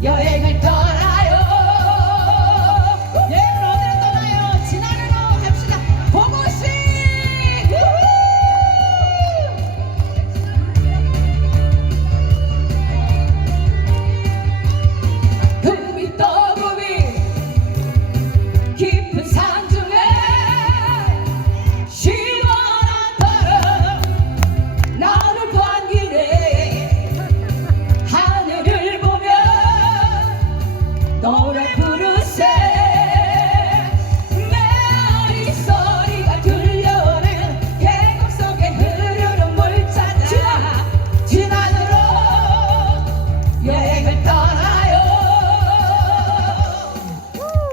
要要。